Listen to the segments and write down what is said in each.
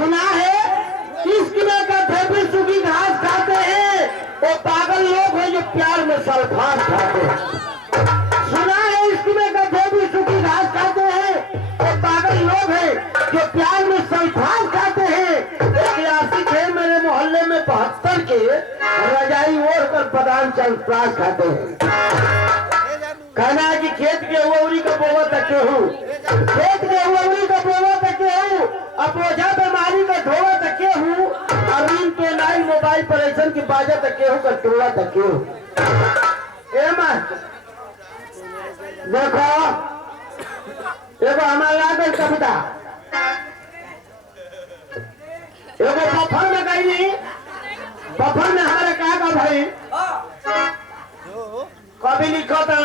सुना है इश्क में गधे भी सूखी घास खाते हैं, वो पागल लोग हैं जो प्यार में सल्फान खाते हैं। सुना है इश्क में गधे भी सूखी घास खाते हैं, वो पागल लोग हैं जो प्यार में सल्फान खाते हैं। एक आशिक है मेरे मोहल्ले में 72 के, रजाई ओढ़ कर बदाम चंद्रास खाते हैं। कहना है कि खेत के उवरी का बोवा तक हूँ, खेत के उवरी का बोवा तक हूँ, अब बोझा बीमारी का धोवा तक हूँ, अरविंद तो नाइन मोबाइल परेशान की बाजा तक हूँ, कटोरा तक हूँ। देखो एगो हमारा आगे कविता एगो बफर में गई नहीं, बफर में हमारे कहा का भाई कभी लिखा था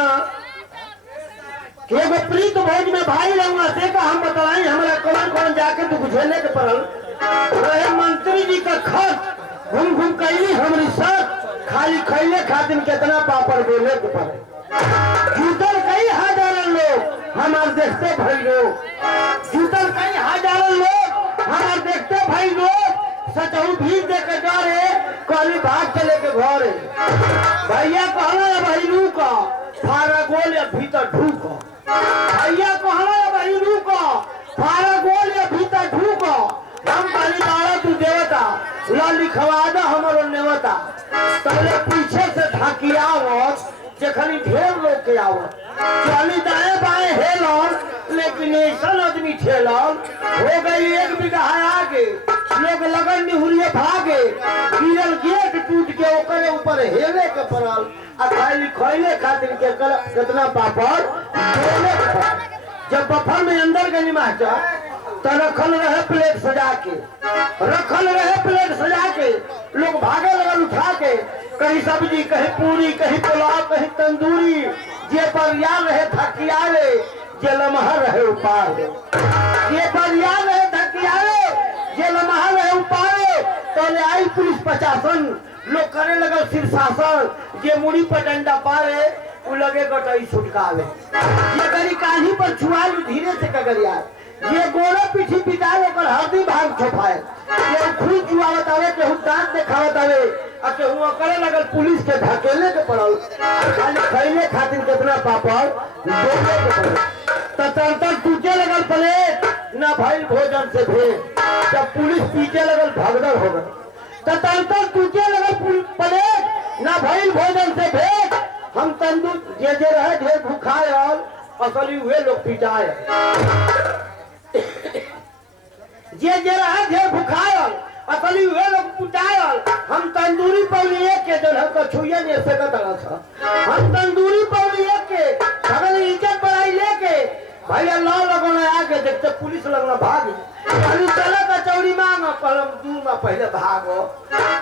कि एगो प्रीत भोज में भाई रहूंगा से का हम बताएं हमारा कौन कौन जाके तू बुझेने के पड़ल रहे मंत्री जी का खत घूम घूम कैली हमारी सर खाली खैले खातिर कितना पापड़ बेले के पड़े जूतल कई हजारों लोग हमारे देखते भाई लोग, जूतल कई हजारों लोग हमारे देखते भाई लोग, सचहु भीड़ देकर जा रहे काली भाग चले के घर भैया कहना है बहनू का फारा गोल या भीतर ढूको, भैया कहना है बहनू का फारा गोल या भीतर ढूको, हम बड़ी दाड़ा तू देवता ला लिखवा दा हमारो नेवता पहले पीछे से ढाकियावत जखनी ढेर लोग के आवत चली दाएं बाएं हेलन, लेकिन ऐसा आदमी ठेलन हो गई 1 बीघा आगे लोग लगन निहुरिए भागे गिरल गेट टूट के ओकरे ऊपर हेले के पड़ल आ खाली खैले खातिर के कितना पापड़ बेले के पड़ल। जब बफर में अंदर गई मास्टर तो रखल रहे प्लेट सजा के, रखल रहे प्लेट सजा के, लोग भागे लगल उठा के, कहीं सब्जी कहीं पूरी कहीं पुलाव कहीं तंदूरी, जे परिया रहे थकियारे जे लमहर रहे उपारे, जे परिया रहे थकियारे जे लमहर रहे उपारे। तो ले आई पुलिस प्रशासन लोग करे लगल शीर्षासन, जे मुड़ी पर डंडा पारे वो लगे गटई छुटकावे, ये गरी कान्ही पर छुआलू धीरे से कगरिया, ये गोरा पीछी पिटाए ओकर हरदी भाग छुपाए, ये खून जुआवत आवे केहू दांत देखावत आवे आ केहू करे लगल पुलिस के धकेले के पड़ल खाली खैले खातिर कितना पापड़ बेले के पड़ल। तंतर टूटे लगल प्लेट ना भइल भोजन से भेंट, जब पुलिस पीछे लगल भगदड़ हो गई। तंतर टूटे लगल प्लेट ना भइल भोजन से भेंट, हम तंदूर जे रहे ढेर भूखाए असली हुए लोग पिटाए, जे रहे ढेर भूखाए असली हुए लोग पिटाए। हम तंदूरी पौलिए के जो है कछुए ने से का तरह था, हम तंदूरी पौलिए के सगल इज्जत बढ़ाई लेके भैया लाल लगना आके देखते पुलिस लगना भाग कहली चलो कचौड़ी मांगो कलम दूर में पहले भागो,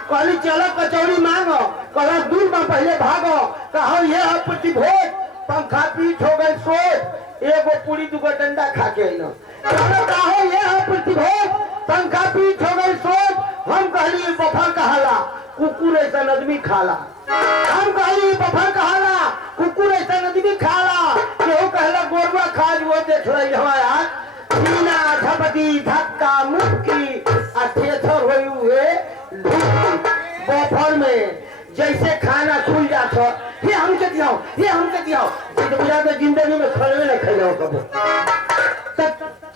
कहली चलो कचौड़ी मांगो कलम दूर में पहले भागो, कहो ये है प्रतिभोज पंखा पीठ हो गई सोच एगो पूरी दुगो डंडा खा के कहो ये है प्रतिभोज पंखा पीठ हो गई सोच। हम कहली बफर कहाला कुकुर ऐसा आदमी खाला, हम कहली बफर कहाला कुकुर ऐसा आदमी खाला, केहू कहला गोरवा खाज वो देख रही हमारा बिना झपटी धक्का मुक्की अठेथर हुई हुए बफर में जैसे खाना खुल जाता ये हमके दियाओ ये हमके दियाओ, जिंदगी में खड़े न खेलो कबो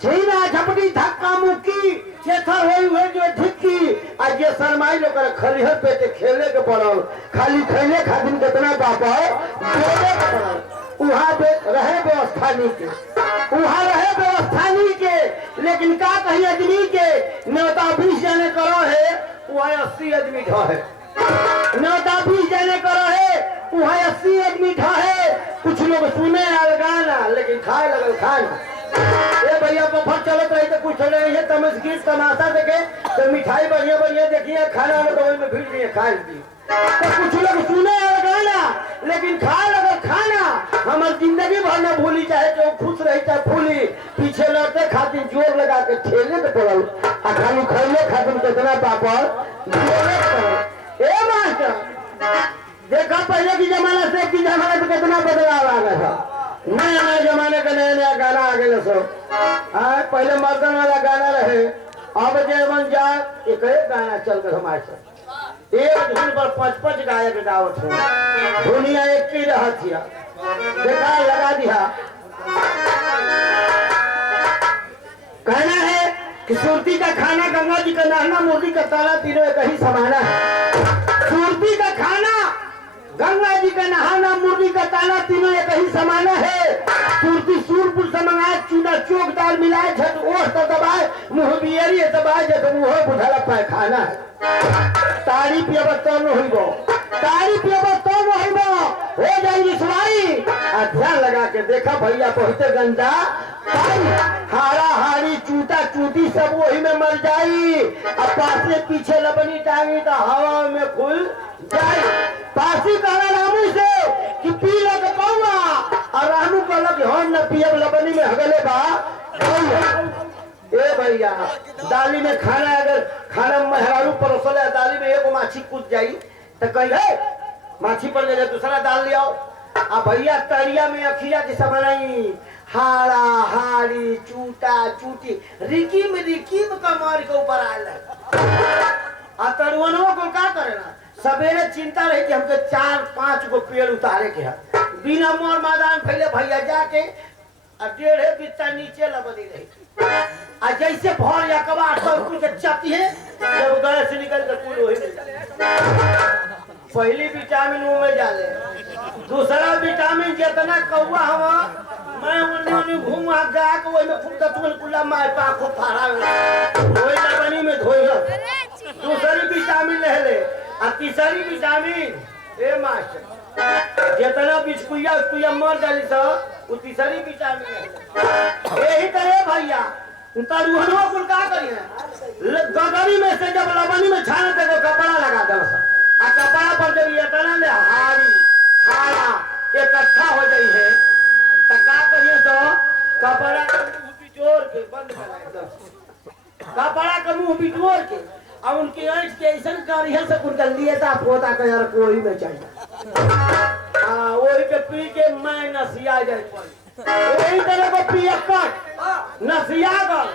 छीना झपटी धक्का मुक्की चेथर होई हुए जो ढिक्की आज ये शर्माई लोग खलिहर पेटे खेले के पड़ल खाली खेले खातिर कितना पापा बोले के पड़ल। वहाँ रहे व्यवस्था नहीं के, वहाँ रहे व्यवस्था नहीं के, लेकिन का कही आदमी के न्योता 20 जने करो है वहाँ 80 आदमी ढो है, न्योता 20 जने करो है वहाँ 80 आदमी ढो है। कुछ लोग सुने गाना लेकिन खाए लगल खाना, ए भैया बफर चलत रही तो कुछ नहीं है तमस्गीर तमाशा देखे तो मिठाई बढ़िया बढ़िया देखिए खाना में तो में भीड़ नहीं खाए दी तो कुछ लोग सुने गाना लेकिन खाए लगल खाना। हमार जिंदगी भर न भूली चाहे जो खुश रही चाहे भूली पीछे लौटे खातिर जोर लगा के ठेले के पड़ल आ खाली खैले खातिर कितना पापड़ ए मास्टर देखा पहले की जमाना से की जमाना से कितना बदलाव आ गया था, नया नया जमाने का नया नया गाना आ गया सो। पहले मर्दन वाला गाना रहे अब जेवन जा एक गाना चल कर हमारे साथ एक धुन पर 5-5 गायक गावत हो दुनिया एक ही रहत हिया देखा लगा दिया। कहना है कि सुरती का खाना गंगा जी का नहाना मुर्गी का ताला तीनों एक ही समाना है। सुरती का खाना गंगा जी का नहाना मुर्गी का ताला तीनों एक ही समाना है। सुरती सूरपुर समाए चूना चोक दाल मिलाए झट ओढ़ तो दबाए मुँह बियरी दबाए जब मुँह बुझाला पैखाना है। तारी पियब तो न होइबो तारी पियब तो न होइबो हो जाई रिसवाई। ध्यान लगा के देखा भैया बहुते गंदा हारा हारी चूटा चूटी सब वही में मर जाई। अब पासे पीछे लबनी टांगी तो हवा में खुल जाई। पासी कहला रामू से कि पी लग पौवा और रामू कहला कि हम न पियब लबनी में हगले बा। ए भैया दाली में खाना अगर खाना मेहरारू परोसल है दाली में एक माछी कूद जाई तो कही माछी पर ले दूसरा दाल ले आओ। अब भैया तरिया में अखिया की सबनाई हाड़ा हाड़ी चूटा चूटी रिकीम कमर के ऊपर आयल है। तरुणों को क्या करेगा सवेरे चिंता रही कि हमको 4-5 गो पेड़ उतारे के है बिना मोर मैदान फैले भैया जाके 1.5 बित्ता नीचे लबनी रही जैसे भर या कबाड़ सब कुछ चाहती है जब गले से निकल कर पूरी वही पहली विटामिन मुंह में डाले दूसरा विटामिन जितना कौआ हवा मैं उन्हें घूम गा के वही में फुटता तुमन कुल्ला मार पा को फाड़ा वही लबनी में धोई दूसरी विटामिन ले ले और तीसरी विटामिन ए मास्टर जितना बिस्कुया उसकुया मर जाली सा वो तीसरी विटामिन यही तरह भैया तरुहनों को क्या करिए गगरी में से जब लबनी में छाने थे तो कपड़ा लगा दे आ कपड़ा पर जब ये तना ले हारी हारा इकट्ठा हो जाई है तो क्या करिए तो कपड़ा का मुंह बिटोर के बंद करा एकदम कपड़ा का मुंह बिटोर के और उनकी आंख के ऐसा करिए से कुछ लिए था पोता का यार कोई में चाहिए हां वही के पी के मैं नसिया जाए वही तरह को पियक्कड़ नसिया गल